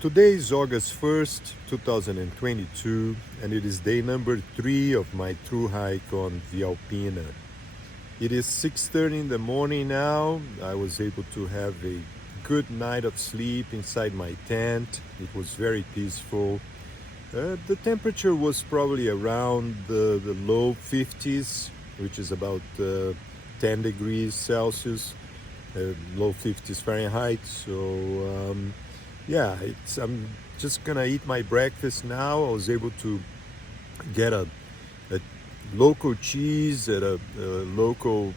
Today is August 1st, 2022, and it is day number 3 of my through hike on the Alpina. It is 6:30 in the morning now. I was able to have a good night of sleep inside my tent. It was very peaceful. The temperature was probably around the low 50s, which is about 10 degrees Celsius, low 50s Fahrenheit. I'm just gonna eat my breakfast now. I was able to get a local cheese at a local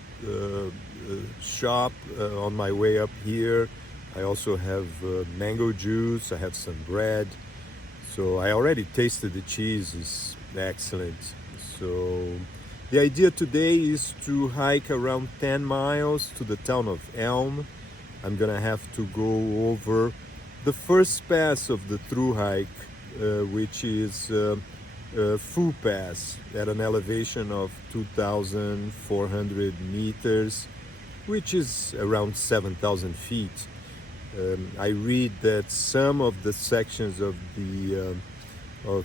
shop on my way up here. I also have mango juice. I have some bread. So I already tasted the cheese. It's excellent. So the idea today is to hike around 10 miles to the town of Elm. I'm gonna have to go over the first pass of the through hike, which is Foopass at an elevation of 2,400 meters, which is around 7,000 feet. I read that some of the sections of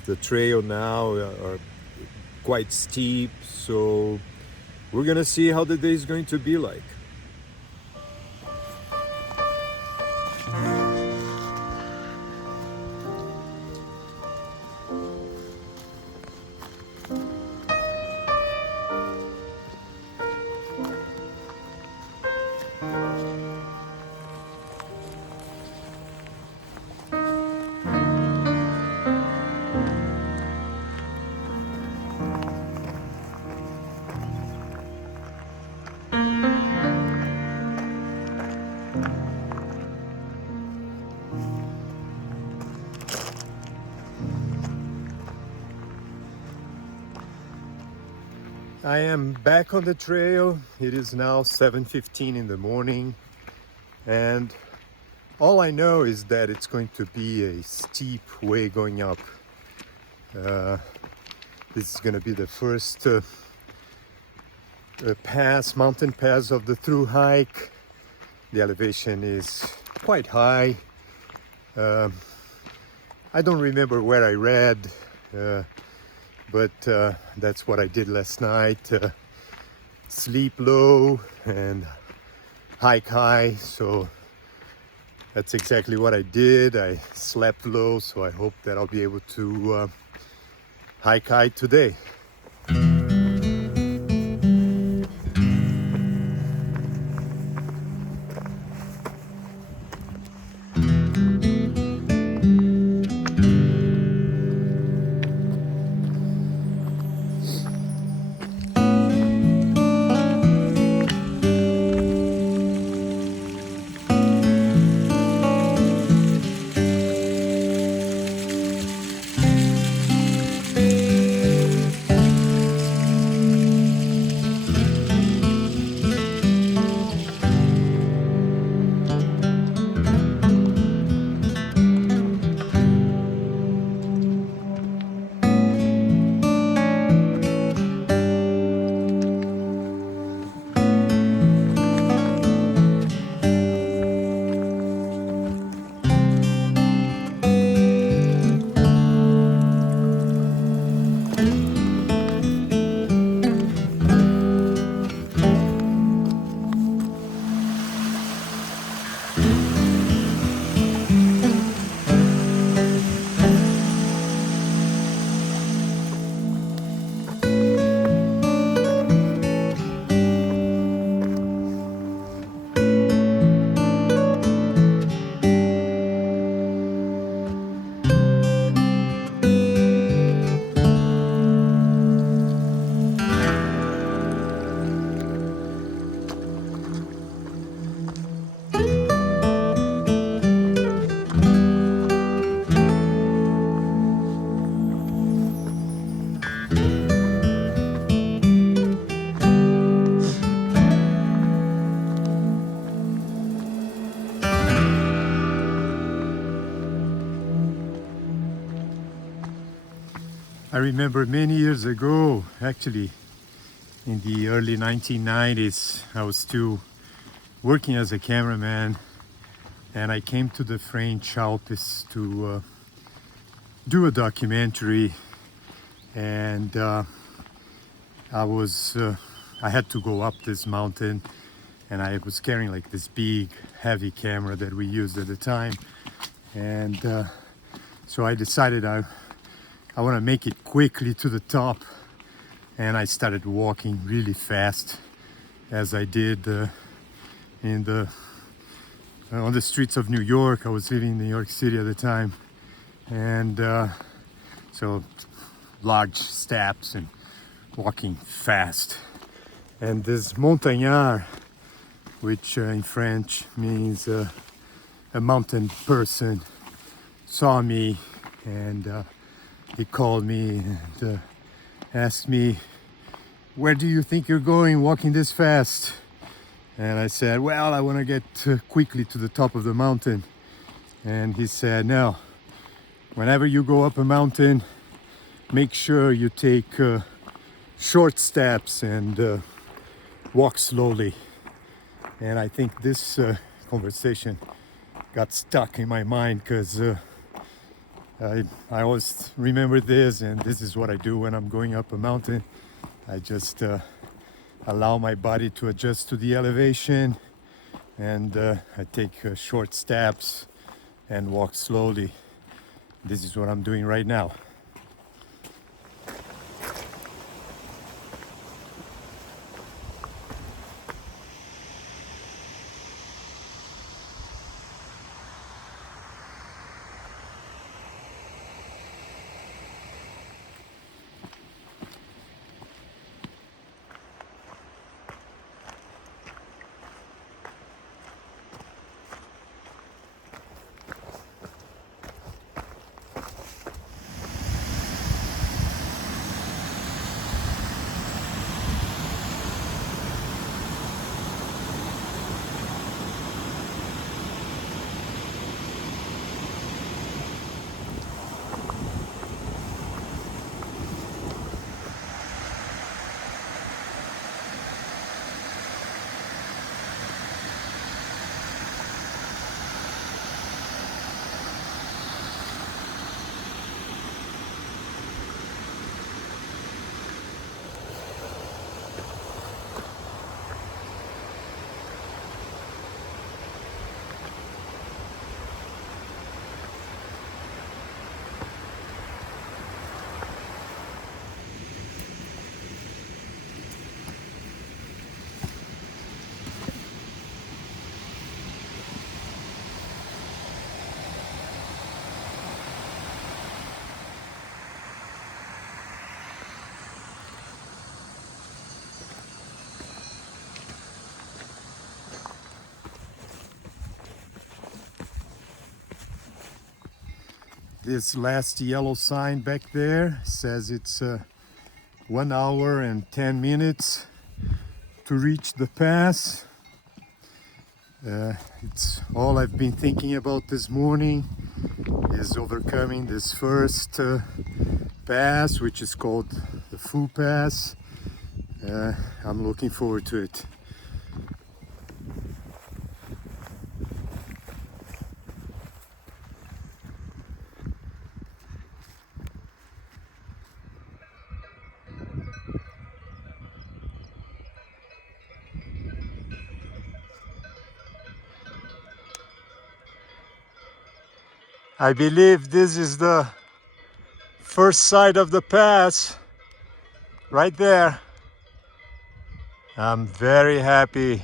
the trail now are quite steep, so we're gonna see how the day is going to be like. I am back on the trail. It is now 7:15 in the morning, and all I know is that it's going to be a steep way going up. This is going to be the first mountain pass of the through hike. The elevation is quite high. I don't remember where I read, but that's what I did last night. Sleep low and hike high, so that's exactly what I did. I slept low, so I hope that I'll be able to hike high today. I remember many years ago, actually in the early 1990s, I was still working as a cameraman and I came to the French Alps to do a documentary, and I had to go up this mountain, and I was carrying like this big heavy camera that we used at the time, and so I decided I want to make it quickly to the top, and I started walking really fast, as I did on the streets of New York. I was living in New York City at the time, and so large steps and walking fast. And this montagnard, which in French means a mountain person, saw me, and he called me and asked me, "Where do you think you're going walking this fast?" And I said, "Well, I want to get quickly to the top of the mountain." And he said, "No, whenever you go up a mountain, make sure you take short steps and walk slowly." And I think this conversation got stuck in my mind, because I always remember this, and this is what I do when I'm going up a mountain. I just allow my body to adjust to the elevation, and I take short steps and walk slowly. This is what I'm doing right now. This last yellow sign back there says it's 1 hour and 10 minutes to reach the pass. It's all I've been thinking about this morning, is overcoming this first pass, which is called the Foopass. I'm looking forward to it. I believe this is the first side of the pass, right there. I'm very happy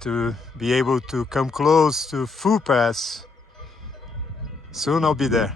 to be able to come close to Foopass. Soon I'll be there.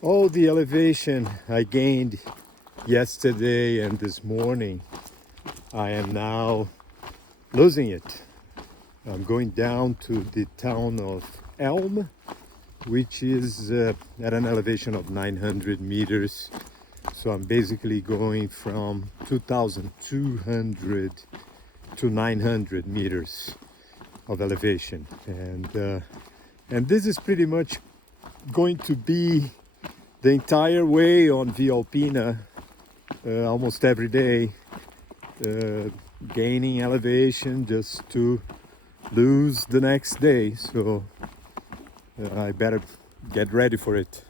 All the elevation I gained yesterday and this morning, I am now losing it. I'm going down to the town of Elm, which is at an elevation of 900 meters. So I'm basically going from 2,200 to 900 meters of elevation, and this is pretty much going to be the entire way on the Alpina, almost every day, gaining elevation just to lose the next day. So I better get ready for it.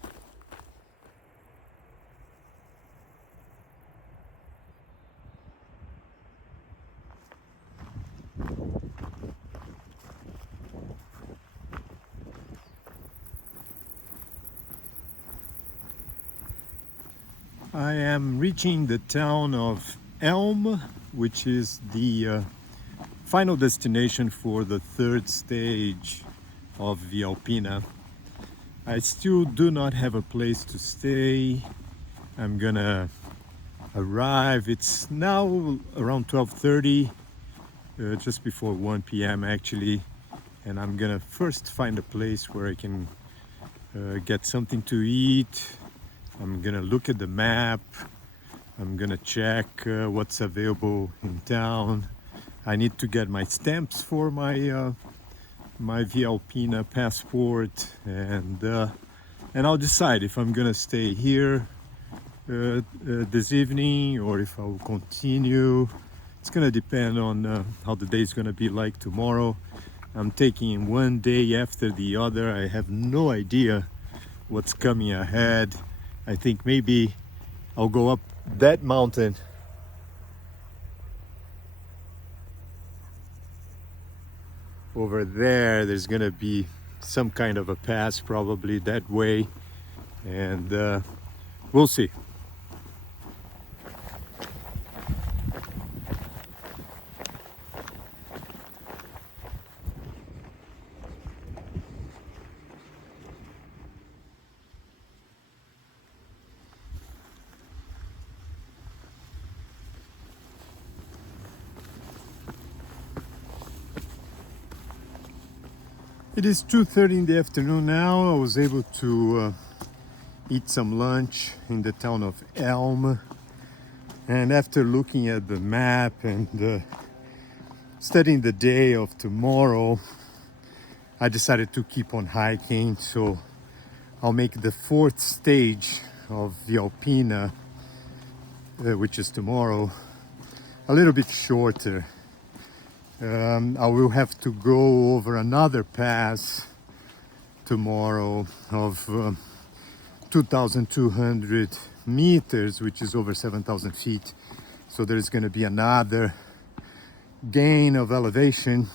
I am reaching the town of Elm, which is the final destination for the third stage of the Alpina. I still do not have a place to stay. I'm gonna arrive. It's now around 12:30, just before 1 p.m. actually, and I'm gonna first find a place where I can get something to eat. I'm gonna look at the map. I'm gonna check what's available in town. I need to get my stamps for my my Via Alpina passport, and I'll decide if I'm gonna stay here this evening or if I'll continue. It's gonna depend on how the day is gonna be like tomorrow. I'm taking one day after the other. I have no idea what's coming ahead. I think maybe I'll go up that mountain. Over there's gonna be some kind of a pass probably that way, and we'll see. It is 2:30 in the afternoon now. I was able to eat some lunch in the town of Elm, and after looking at the map and studying the day of tomorrow, I decided to keep on hiking. So I'll make the fourth stage of the Alpina, which is tomorrow, a little bit shorter. I will have to go over another pass tomorrow of 2,200 meters, which is over 7,000 feet. So there's going to be another gain of elevation,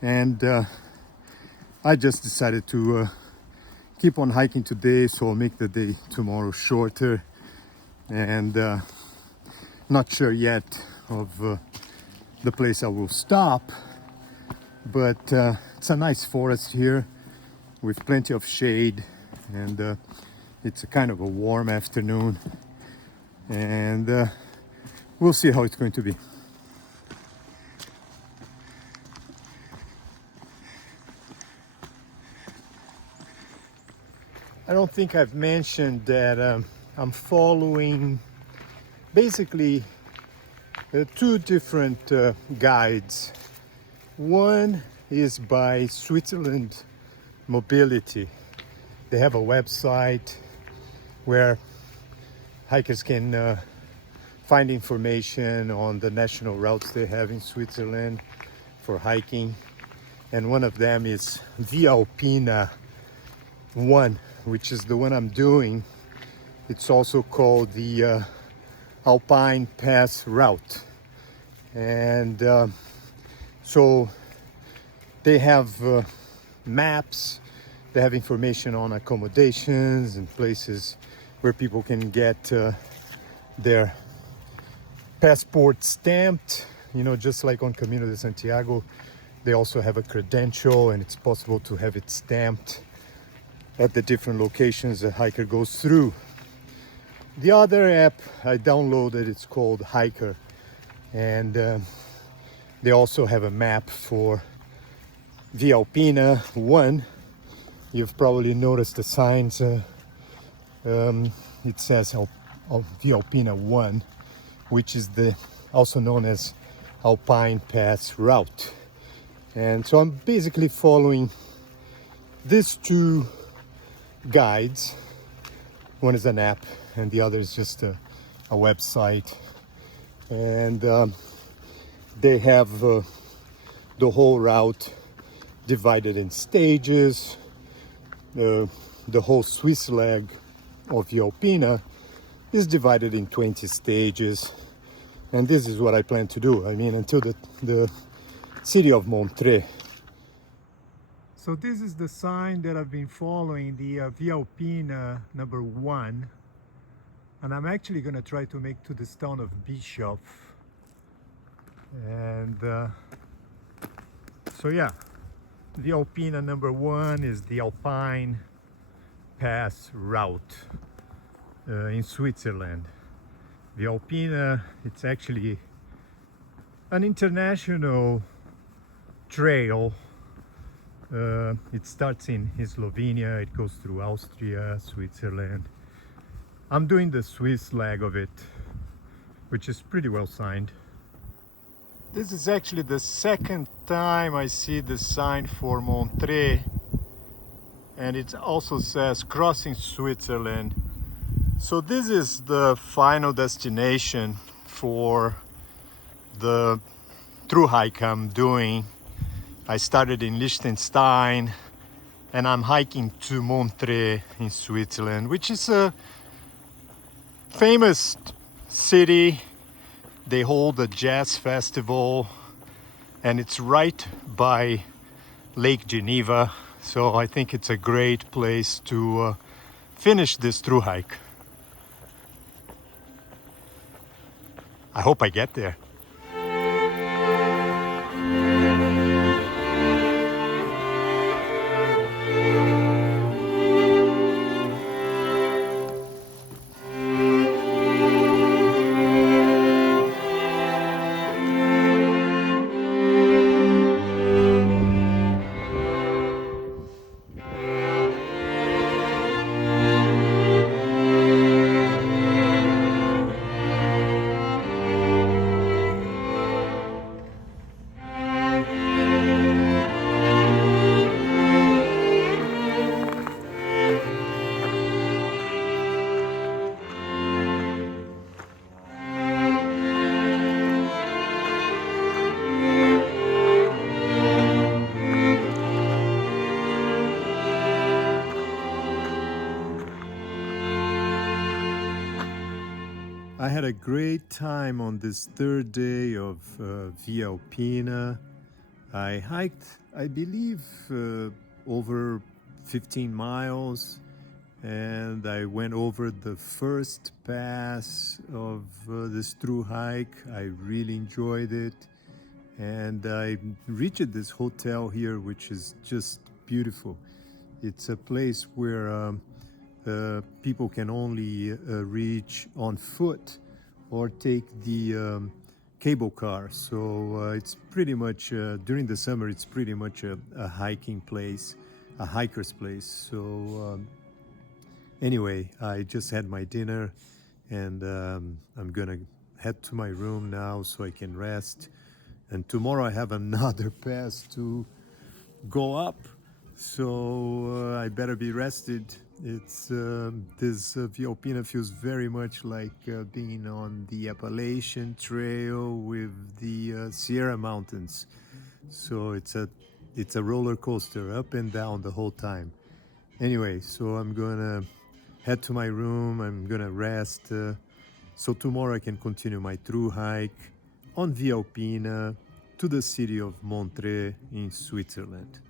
and I just decided to keep on hiking today, so I'll make the day tomorrow shorter, and not sure yet of the place I will stop, but it's a nice forest here with plenty of shade, and it's a kind of a warm afternoon, and we'll see how it's going to be. I don't think I've mentioned that I'm following basically two different guides. One is by Switzerland Mobility. They have a website where hikers can find information on the national routes they have in Switzerland for hiking, and one of them is the Alpina 1, which is the one I'm doing. It's also called the Alpine Pass route, and so they have maps, they have information on accommodations and places where people can get their passport stamped, you know, just like on Camino de Santiago. They also have a credential, and it's possible to have it stamped at the different locations a hiker goes through. The other app I downloaded, it's called Hiker, and they also have a map for the Alpina 1. You've probably noticed the signs. It says the Alpina 1, which is also known as Alpine Pass route. And so I'm basically following these two guides. One is an app and the other is just a website. And they have the whole route divided in stages. The whole Swiss leg of the Alpina is divided in 20 stages. And this is what I plan to do. I mean, until the city of Montreux. So this is the sign that I've been following, the Via Alpina number 1. And I'm actually going to try to make to this town of Bischoff. And so yeah, the Alpina number 1 is the Alpine Pass route in Switzerland. The Alpina, it's actually an international trail. It starts in Slovenia, it goes through Austria, Switzerland. I'm doing the Swiss leg of it, which is pretty well signed. This is actually the second time I see the sign for Montreux, and it also says crossing Switzerland. So this is the final destination for the through hike I'm doing. I started in Liechtenstein and I'm hiking to Montreux in Switzerland, which is a famous city. They hold a jazz festival and it's right by Lake Geneva. So I think it's a great place to finish this through hike. I hope I get there. I had a great time on this third day of Via Alpina. I hiked, I believe, over 15 miles, and I went over the first pass of this through hike. I really enjoyed it, and I reached this hotel here, which is just beautiful. It's a place where people can only reach on foot or take the cable car. So it's pretty much, during the summer, it's pretty much a hiking place, a hiker's place. So anyway, I just had my dinner and I'm gonna head to my room now so I can rest. And tomorrow I have another pass to go up. So I better be rested. It's this Via Alpina feels very much like being on the Appalachian Trail with the Sierra Mountains. So it's a roller coaster, up and down the whole time. Anyway, so I'm gonna head to my room. I'm gonna rest. So tomorrow I can continue my through hike on Via Alpina to the city of Montreux in Switzerland.